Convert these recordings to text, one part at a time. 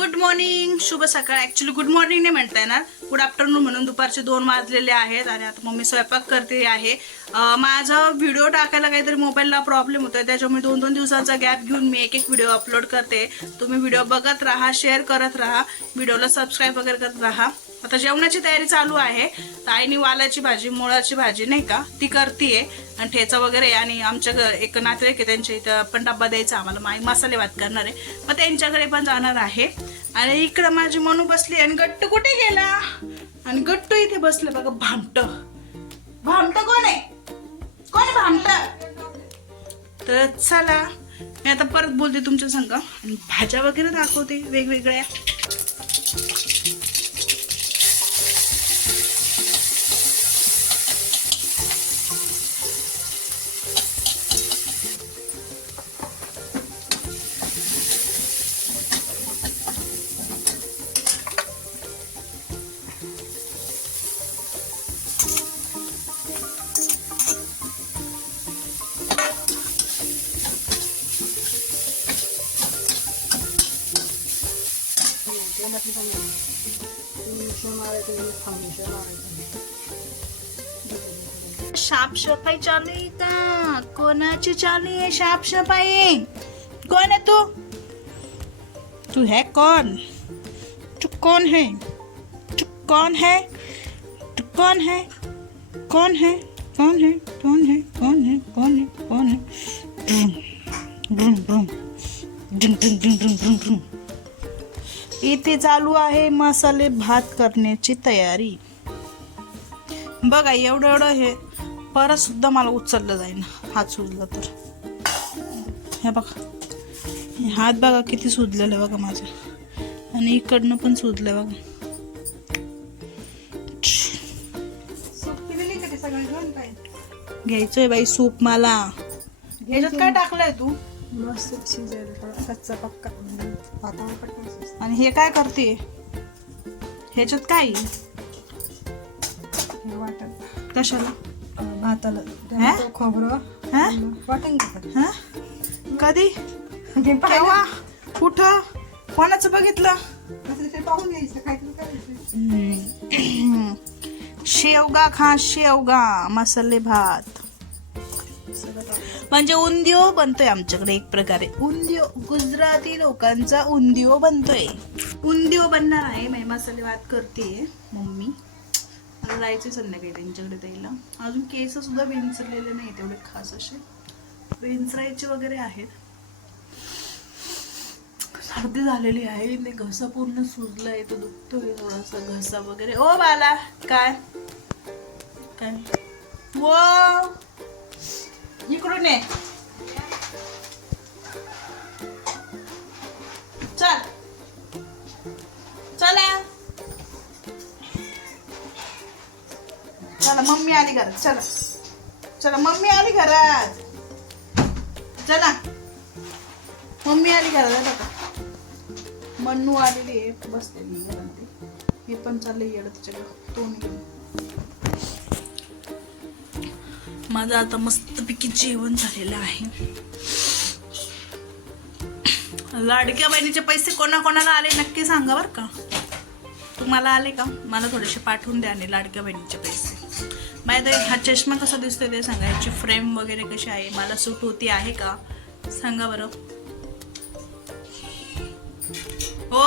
Good morning. शुभ सकाळ. Actually good morning नाही म्हणता येणार. गुड आफ्टरनून म्हणून दुपारचे दोन वाजलेले आहेत आणि आता मम्मी स्वयंपाक करते आहे. माझा व्हिडिओ टाकायला काहीतरी मोबाईलला प्रॉब्लेम होतोय. त्याच्यामुळे दोन दोन दिवसाचा गॅप घेऊन मी एक एक व्हिडिओ अपलोड करते. तुम्ही व्हिडिओ बघत राहा शेअर करत राहा. व्हिडिओला सबस्क्राईब वगैरे करत राहा. आता जेवणाची तयारी चालू आहे. तर आईने वालाची भाजी मुळाची भाजी नाही का ती करतीये. आणि ठेचा वगैरे आणि आमच्या घर एक नातेवाईक आहे त्यांच्या इथं पण डब्बा द्यायचा. आम्हाला माई मसाले भात करणार आहे. मग त्यांच्याकडे पण जाणार आहे. आणि इकडं माझी मनू बसली आणि गट्टू कुठे गेला? आणि गट्टू इथे बसलं बघा भामट. भामट कोण आहे? कोण आहे भामट? तर चला मी आता परत बोलते तुमच्या संग. आणि भाज्या वगैरे दाखवते वेगवेगळ्या. साफसफाई चालू आहे का? कोणाची चालू आहे साफसफाई कोण आहे तू? तू है कौन तू कौन है? तू कौन है? तू कौन है? कौन है? कौन है? कौन है? कौन है? कौन है? कौन है? ब्रुम ब्रुम ब्रुम ब्रुम ब्रुम डुम इथे चालू आहे मसाले भात करण्याची तयारी. बघा एवढं एवढं हे परत सुद्धा मला उचललं जाईन. हात सुजला तर. हे बघा. हात बघा किती सुजलेलं आहे बघा माझं. आणि इकडनं पण सुजलं बघा. घ्यायचंय बाई सूप मला. ह्याच्यात काय टाकलंय तू? मस्त कच्चा पक्का आणि हे काय करते? ह्याच्यात काय? कशाला? भाताला? टोमॅटो, खोबरं हा? अं, वाटण घेतात हा कधी पाहिलं? केव्हा कुठं कोणाचं बघितलं असं ते पाहून घ्यायचं काहीतरी करायचं हम्म. शेवगा खा शेवगा मसाले भात. म्हणजे उंदिओ बनतोय आमच्याकडे एक प्रकारे उंदिओ गुजराती लोकांचा उंदिओ बनतोय उंदिओ बनणार आहे मी मसाले भात करते मम्मी मला जायचे संध्याकाळी त्यांच्याकडे त्याला. अजून केस सुद्धा विंचरलेले नाही तेवढे खास असे. विंचरायचे वगैरे आहेत. सर्दी झालेली आहे. ते घसा पूर्ण सुजलाय. तो दुखतोय थोडासा घसा वगैरे. ओ बाला काय? काय? वो इकडून ये. चला मम्मी आली घरात. चला. चला मम्मी आली घरात. चला. मम्मी आली घरात आता का मन्नू आलेली आहे बसलेली घरात. हे पण चालले येडं तिच्याकडं तोंड माझं आता मस्तपैकी जेवण झालेलं आहे. लाडक्या बहिणीचे पैसे कोणाकोणाला आले नक्की सांगा बरं का. तुम्हाला आले का? मला थोडेसे पाठवून द्या आणि लाडक्या बहिणीचे पैसे. माहिती हा चष्मा कसा दिसतोय ते सांगा याची फ्रेम वगैरे कशी आहे? मला सूट होती आहे का? सांगा बरं. हो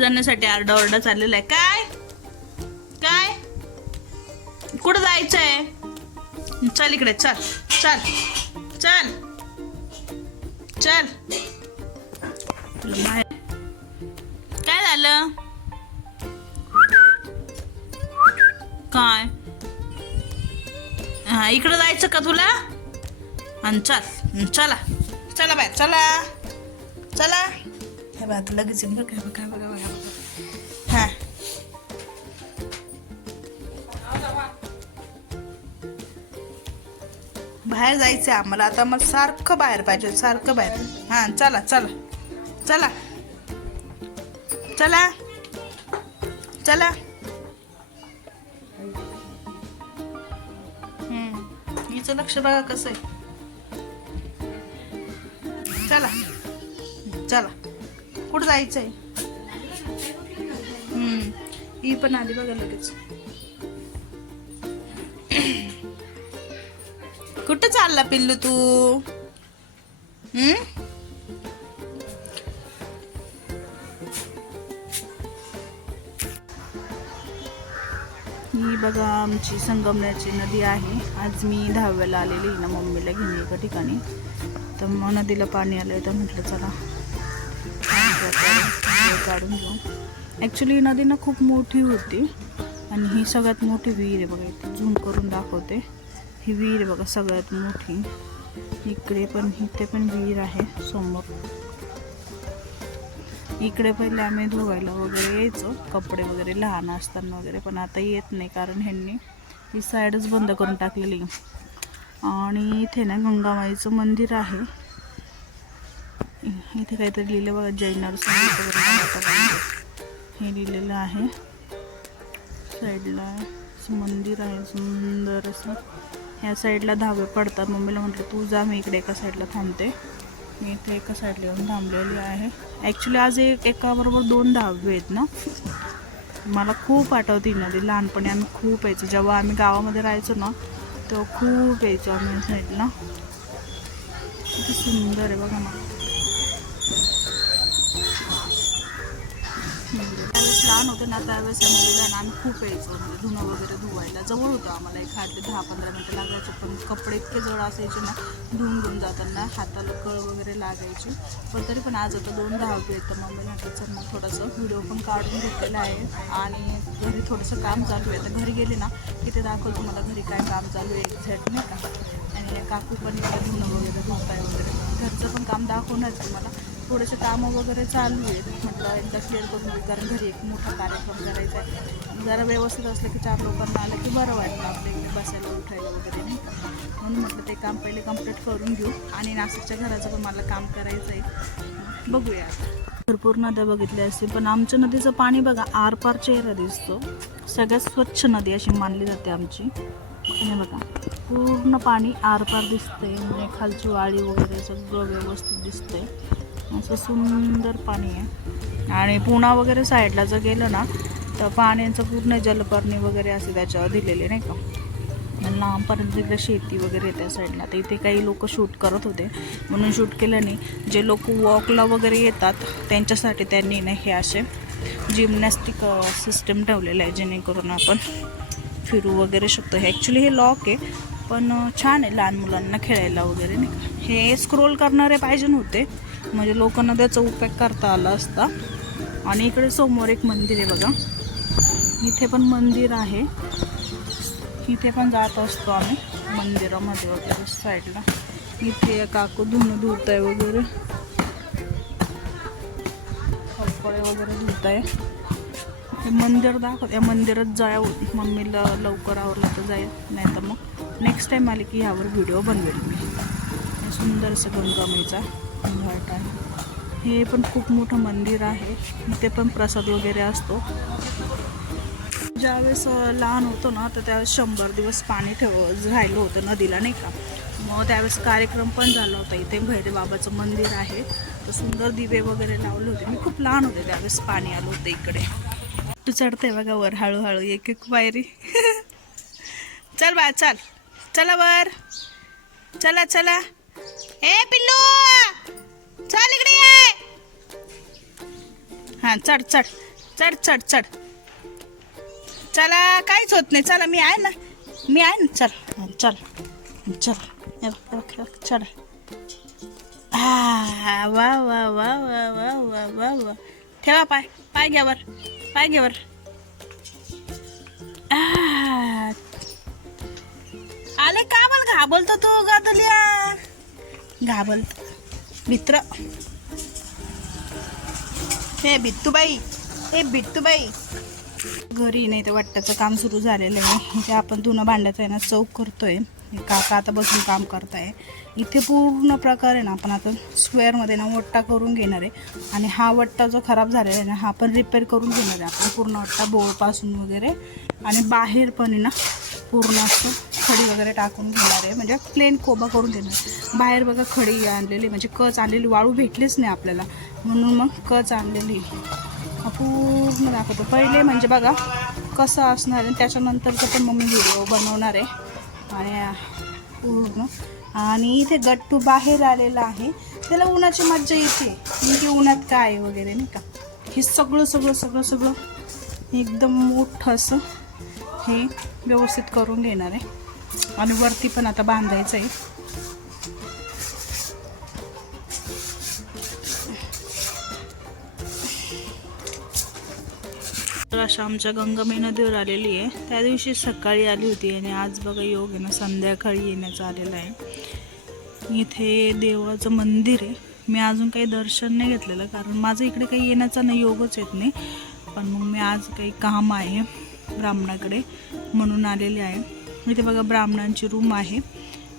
जाण्यासाठी आरडा ओरडा चाललेला आहे. काय? काय? कुठं जायचं आहे चल इकडे चल चल चल चल. काय झालं? काय? हां इकडं जायचं का तुला? आणि चल चला. चला बाय चला. चला. हे बघा आता लगेच येऊन बरं बघा बघा बघा बघा. हा. बाहेर आहे आम्हाला. आता मग सारखं बाहेर पाहिजे सारखं बाहेर. हां चला चला. चला. चला. चला. हिचं लक्ष बघा कसं आहे. चला चला. कुठं जायचं आहे ही पण आली बघा लगेच. कुठं चालला पिल्लू तू? हम्म? बघा आमची संगमनेरची नदी आहे. आज मी दहाव्याला आलेली ना मम्मीला घेऊन एका ठिकाणी. तर मग नदीला पाणी आलं तर म्हटलं चला काढून घेऊ. ॲक्च्युली नदी ना खूप मोठी होती आणि ही सगळ्यात मोठी विहीर आहे बघा. इथे झूम करून दाखवते. ही विहीर आहे बघा सगळ्यात मोठी. इकडे पण इथे पण विहीर आहे समोर. इकडे पहिले आम्ही धुवायला वगैरे यायचो. कपडे वगैरे लहान असताना वगैरे पण आता येत नाही कारण ह्यांनी ही साईडच बंद करून टाकलेली. आणि इथे ना गंगामाईचं मंदिर आहे. इथे काहीतरी लिहिलं बघा जैन हे लिहिलेलं आहे. साईडला मंदिर आहे सुंदर असं. ह्या साईडला धावे पडतात. मम्मीला म्हटलं तू जा मी इकडे एका साईडला थांबते. मी इथे एका साईडला येऊन थांबलेली आहे. ॲक्च्युली आज एक एकाबरोबर दोन दहावे आहेत ना? मला खूप आठवते नदी लहानपणी आम्ही खूप यायचो. जेव्हा आम्ही गावामध्ये राहायचो ना तेव्हा खूप यायचो आम्ही साईडला किती सुंदर आहे बघा ना. पण ना त्यावेळेस या मुलीला ना आम्ही खूप यायचो म्हणजे धुणं वगैरे धुवायला जवळ होतं आम्हाला. एक हार्डली दहा पंधरा मिनटं लागायचे. पण कपडे इतके जवळ असायचे ना धुवून धुवून जाताना हाताला कळ वगैरे लागायची. पण तरी पण आज आता दोन दहावी आहेत तर मम्मी म्हटलं मग थोडंसं व्हिडिओ पण काढून घेतलेला आहे. आणि घरी थोडंसं काम चालू आहे. तर घरी गेले ना की ते दाखवतो मला घरी काय काम चालू आहे एक्झॅक्ट नाही का? आणि काकू पण धुणं वगैरे धुवताय वगैरे. घरचं पण काम दाखवणार तुम्हाला. थोडेसे कामं वगैरे चालू आहेत. म्हटलं एकदा क्लिअर करून घेऊ. कारण घरी एक मोठा कार्यक्रम करायचा आहे. जरा व्यवस्थित असलं की चार लोकांना आलं की बरं वाटलं आपल्या इकडे बसायला उठायला वगैरे नाही म्हणून म्हटलं ते काम पहिले कंप्लीट करून घेऊ. आणि नाशिकच्या घराचं पण मला काम करायचं आहे. बघूया आता. भरपूर नद्या बघितल्या असतील पण आमच्या नदीचं पाणी बघा आरपार चेहरा दिसतो. सगळ्यात स्वच्छ नदी अशी मानली जाते आमची. आणि बघा पूर्ण पाणी आरपार दिसतंय. म्हणजे खालची वाळी वगैरे सगळं व्यवस्थित दिसतंय. असं सुंदर पाणी आहे. आणि पुणा वगैरे साईडला जर गेलं ना तर पाण्याचं पूर्ण जलपर्णी वगैरे असे त्याच्यावर दिलेले नाही का? लांबपर्यंत तिकडे शेती वगैरे त्या साईडला. तर इथे काही लोक शूट करत होते. म्हणून शूट केलं नाही. जे लोक वॉकला वगैरे येतात त्यांच्यासाठी त्यांनी ना हे असे जिमनॅस्टिक सिस्टम ठेवलेलं आहे. जेणेकरून आपण फिरू वगैरे शकतो. हे ॲक्च्युली हे लॉक आहे पण छान आहे लहान मुलांना खेळायला वगैरे नाही हे स्क्रोल करणारे पाहिजे नव्हते. म्हणजे लोकांना त्याचा उपयोग करता आला असता. आणि इकडे समोर एक मंदिर आहे बघा. इथे पण मंदिर आहे. इथे पण जात असतो आम्ही मंदिरामध्ये वगैरे साईडला इथे काकू धुणं धुत आहे वगैरे. कपडे वगैरे धुत आहे ते मंदिर दाखव या मंदिरात जावं मम्मीला लवकर आवरलं तर जाईल नाही तर मग नेक्स्ट टाईम आले की ह्यावर व्हिडिओ बनवेल मी. सुंदरसं गंगामेचा घाट आहे हे पण खूप मोठं मंदिर आहे. इथे पण प्रसाद वगैरे असतो. ज्यावेळेस लहान होतो ना तर त्यावेळेस शंभर दिवस पाणी ठेव राहिलं होतं नदीला नाही का? मग त्यावेळेस कार्यक्रम पण झाला होता. इथे भैरेबाबाचं मंदिर आहे. तर सुंदर दिवे वगैरे लावले होते. मी खूप लहान होते त्यावेळेस पाणी आलं होतं इकडे. तू चढते बघा वर हळूहळू. एक एक पायरी. चल बा चल. चला वर. चला चला. ए पिल्लू! चल इकडे ये. हां चढ चढ चढ चढ चढ. चला काहीच होत नाही. चला मी आहे ना. मी आहे ना. चल चल चल. हे ओके चल वा वा वा वा वा वा वा वा. ठेवा पाय पाय घ्यावर पाय घ्यावर आ, आले का बल घाबरतो तो गादलिया. घाबरतो. मित्र. हे बित्तूबाई हे बित्तूबाई घरी नाही ते वाट्याचं काम सुरू झालेलं आहे. इथे आपण धुणं भांड्याचं आहे ना चौक करतोय. काका आता बसून काम करताय. इथे पूर्ण प्रकार आहे ना आपण आता स्क्वेअरमध्ये ना वट्टा करून घेणार आहे. आणि हा वट्टा जो खराब झालेला आहे ना हा पण रिपेअर करून घेणार आहे. आपण पूर्ण वट्टा बोळपासून वगैरे. आणि बाहेर पण आहे ना पूर्ण असं खडी वगैरे टाकून घेणार आहे. म्हणजे प्लेन कोबा करून देणार बाहेर बघा खडी आणलेली म्हणजे कच आणलेली वाळू भेटलीच नाही आपल्याला. म्हणून मग कच आणलेली. पूर्ण दाखवतो. पहिले म्हणजे बघा कसं असणार आहे. त्याच्यानंतरचं पण मग मी व्हिडिओ बनवणार आहे. आणि पूर्ण. आणि इथे गट्टू बाहेर आलेला आहे. त्याला उन्हाची मज्जा येते. की उन्हात काय आहे वगैरे नाही का? हे सगळं सगळं सगळं सगळं एकदम मोठं असं हे व्यवस्थित करून घेणार आहे. आणि वरती पण आता बांधायचं आहे तर अशा आमच्या गंगामाई नदीवर आलेली आहे. त्या दिवशी सकाळी आली होती आणि आज बघा योग आहे ना संध्याकाळी येण्याचं आलेला आहे. इथे देवाचं मंदिर आहे. मी अजून काही दर्शन नाही घेतलेलं कारण माझं इकडे काही येण्याचा नाही योगच येत नाही. पण मग मी आज काही काम आहे ब्राह्मणाकडे म्हणून आलेले आहे. इथे बघा ब्राह्मणांची रूम आहे.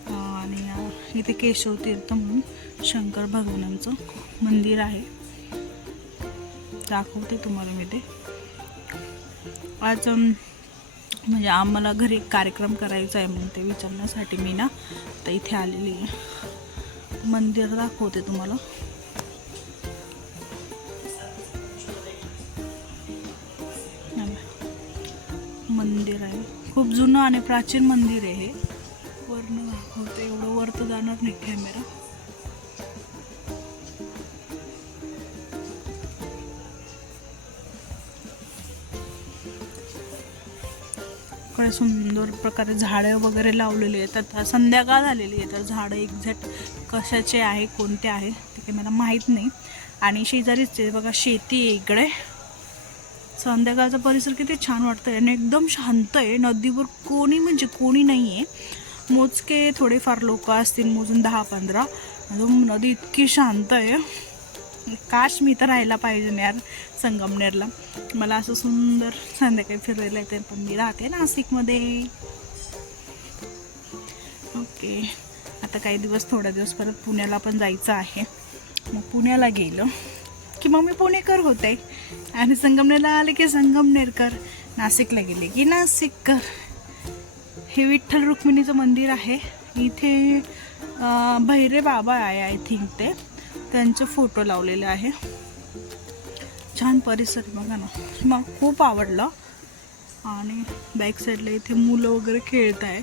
आणि इथे केशव तीर्थ म्हणून शंकर भगवानांचं मंदिर आहे. दाखवते तुम्हाला मी ते. आज म्हणजे आम्हाला घरी कार्यक्रम करायचा आहे म्हणून ते विचारण्यासाठी मी ना तर इथे आलेली आहे. मंदिर दाखवते तुम्हाला. मंदिर आहे. खूप जुनं आणि प्राचीन मंदिर आहे हे. वरनं दाखवते एवढं वर तर जाणार नाही कॅमेरा कडे सुंदर प्रकारे झाडं वगैरे लावलेली आहेत. आता संध्याकाळ झालेली आहे तर झाडं एक्झॅक्ट कशाचे आहे कोणते आहे ते काही मला माहीत नाही. आणि शेजारीच आहे बघा शेती आहे इकडे. संध्याकाळचा परिसर किती छान वाटतं आणि एकदम शांत आहे नदीवर कोणी म्हणजे कोणी नाही आहे मोजके थोडेफार लोक असतील मोजून दहा पंधरा. अजून नदी इतकी शांत आहे काश मी तर राहायला पाहिजे यार संगमनेरला. मला असं सुंदर संध्याकाळी फिरायला येते पण मी राहते नाशिकमध्ये. ओके. आता काही दिवस थोडा दिवस परत पुण्याला पण जायचं आहे. मग पुण्याला गेलं. की मग मी पुणेकर होते. आणि संगमनेरला आले की संगमनेरकर. नाशिकला गेले की नाशिककर. हे विठ्ठल रुक्मिणीचं मंदिर आहे. इथे भैरे बाबा आहे आय थिंक ते. त्यांचे फोटो लावलेले आहे. छान परिसर बघा ना. मला खूप आवडलं. आणि बॅक साईडला इथे मुलं वगैरे खेळत आहे.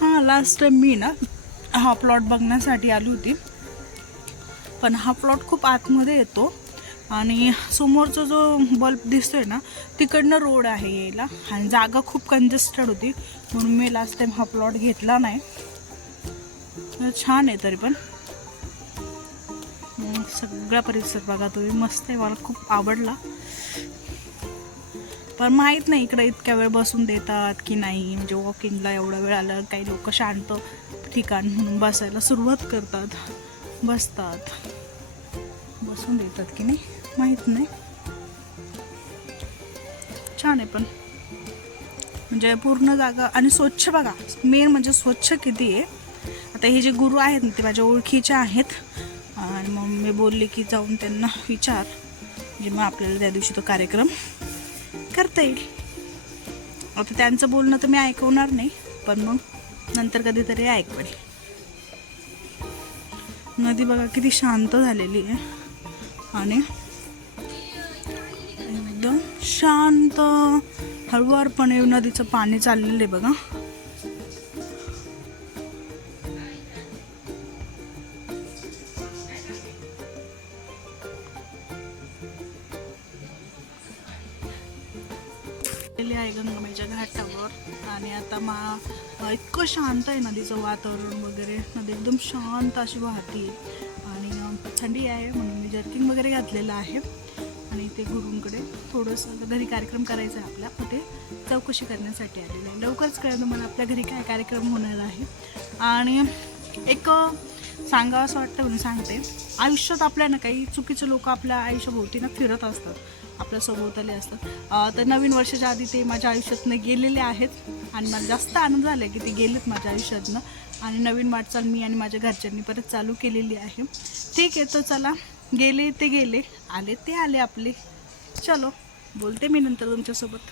हां लास्ट टाइम मी ना हा प्लॉट बघण्यासाठी आली होती. पण हा प्लॉट खूप आतमध्ये येतो. आणि समोरचा जो बल्ब दिसतोय ना तिकडनं रोड आहे यायला. आणि जागा खूप कंजेस्टेड होती म्हणून मी लास्ट टाइम हा प्लॉट घेतला नाही. छान आहे तरी पण. सगळा परिसर बघा तुम्ही मस्त आहे. मला खूप आवडला. पण माहीत नाही इकडे इतक्या वेळ बसून देतात की नाही. म्हणजे वॉकिंगला एवढा वेळ आलं काही लोक शांत ठिकाण म्हणून बसायला सुरुवात करतात. बसतात. बसून देतात की नाही? माहीत नाही. छान आहे पण. म्हणजे पूर्ण जागा आणि स्वच्छ बघा मेन म्हणजे स्वच्छ किती आहे. आता हे जे गुरु आहेत ना ते माझ्या ओळखीचे आहेत. आणि मग मी बोलले की जाऊन त्यांना विचार. म्हणजे मग आपल्याला त्या दिवशी तो कार्यक्रम करता येईल. आता त्यांचं बोलणं तर मी ऐकवणार नाही पण मग नंतर कधीतरी ऐकवेल. नदी बघा किती शांत झालेली आहे. आणि शांत. हळुवारपणे नदीचं पाणी चाललेलं आहे बघा. आहे गंगामाईच्या घाटावर. आणि आता मा इतकं शांत आहे नदीचं वातावरण वगैरे. नदी एकदम शांत अशी वाहते. आणि थंडी आहे म्हणून मी जर्किंग वगैरे घातलेलं आहे. आणि ते गुरूंकडे थोडंसं आता घरी कार्यक्रम करायचा आहे आपल्या कुठे? चौकशी करण्यासाठी आलेलं आहे. लवकरच कळलं मला आपल्या घरी काय कार्यक्रम होणार आहे. आणि एक सांगावं असं वाटतं म्हणून सांगते. आयुष्यात आपल्या ना काही चुकीचे लोक आपल्या आयुष्याभोवती ना फिरत असतात. आपल्या सभोवताले असतात. तर नवीन वर्षाच्या आधी ते माझ्या आयुष्यातनं गेलेले आहेत. आणि मला जास्त आनंद झाला की ते गेलेत माझ्या आयुष्यातनं. आणि नवीन वाटचाल मी आणि माझ्या घरच्यांनी परत चालू केलेली आहे. ठीक आहे तर चला. गेले ते गेले आले ते आले आपले. चलो बोलते मी नंतर तुमच्यासोबत.